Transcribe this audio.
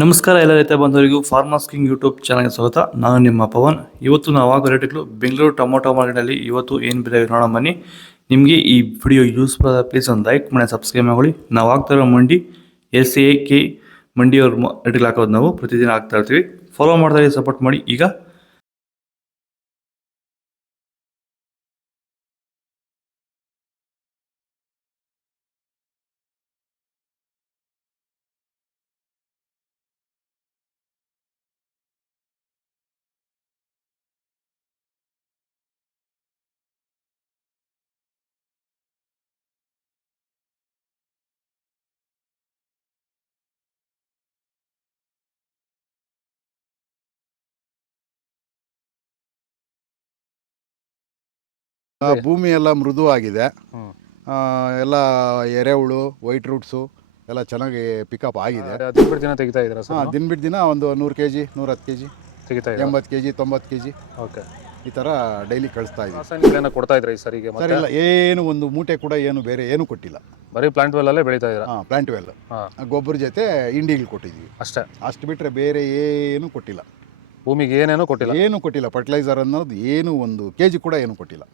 ನಮಸ್ಕಾರ ಎಲ್ಲ ರೈತ ಬಂಧುವರಿಗೂ ಫಾರ್ಮರ್ಸ್ ಕಿಂಗ್ ಯೂಟ್ಯೂಬ್ ಚಾನಲ್ಗೆ ಸ್ವಾಗತ. ನಾನು ನಿಮ್ಮ ಪವನ್. ಇವತ್ತು ನಾವು ಆಗೋ ರೇಟ್ಗಳು ಬೆಂಗಳೂರು ಟೊಮೊಟೊ ಮಾರ್ಕೆಟಲ್ಲಿ ಇವತ್ತು ಏನು ಬೆಲೆ ನೋಡೋಣ ಬನ್ನಿ. ನಿಮಗೆ ಈ ವಿಡಿಯೋ ಯೂಸ್ಫುಲ್ ಆದ ಪ್ಲೀಸ್ ಒಂದು ಲೈಕ್ ಮಾಡಿ ಸಬ್ಸ್ಕ್ರೈಬ್ ಮಾಡಿ. ನಾವು ಆಗ್ತಾ ಇರೋ ಮಂಡಿ SAK ಮಂಡಿಯವ್ರ ರೇಟ್ಗಳು ಹಾಕೋದು ನಾವು ಪ್ರತಿದಿನ ಆಗ್ತಾ ಇರ್ತೀವಿ. ಫಾಲೋ ಮಾಡ್ತಾ ಸಪೋರ್ಟ್ ಮಾಡಿ. ಈಗ ಭೂಮಿ ಎಲ್ಲ ಮೃದುವಾಗಿದೆ. ಎಲ್ಲ ಎರೆಹುಳು ವೈಟ್ ರೂಟ್ಸು ಎಲ್ಲ ಚೆನ್ನಾಗಿ ಪಿಕಪ್ ಆಗಿದೆ. ದಿನ ದಿನ ತೆಗಿತಾ ಇದ್ದೀರಾ ಸರ್? ದಿನ ಬಿಟ್ಟು ದಿನ ಒಂದು 100 kg 110 kg ತೆಗಿತಾ 80 kg 90 kg ಓಕೆ, ಈ ಥರ ಡೈಲಿ ಕಳಿಸ್ತಾ ಇದ್ದೀವಿ. ರಾಸಾಯನಿಕ ಕೊಡ್ತಾ ಇದ್ರಾ ಈ ಸರಿಗೆ? ಸರ್ ಇಲ್ಲ, ಏನು ಒಂದು ಮೂಟೆ ಕೂಡ ಏನು ಬೇರೆ ಏನು ಕೊಟ್ಟಿಲ್ಲ. ಬರೀ ಪ್ಲಾಂಟ್ ವೆಲ್ಲಲ್ಲೇ ಬೆಳೀತಾ ಇದ್ದೀರಾ? ಪ್ಲಾಂಟ್ ವೆಲ್ ಗೊಬ್ಬರ ಜೊತೆ ಇಂಡಿಗಳು ಕೊಟ್ಟಿದ್ದೀವಿ ಅಷ್ಟೇ. ಅಷ್ಟು ಬಿಟ್ಟರೆ ಬೇರೆ ಏನು ಕೊಟ್ಟಿಲ್ಲ. ಭೂಮಿಗೆ ಏನೇನೂ ಕೊಟ್ಟಿಲ್ಲ? ಏನು ಕೊಟ್ಟಿಲ್ಲ. ಫರ್ಟಿಲೈಸರ್ ಅನ್ನೋದು ಏನು ಒಂದು kg ಕೂಡ ಏನು ಕೊಟ್ಟಿಲ್ಲ.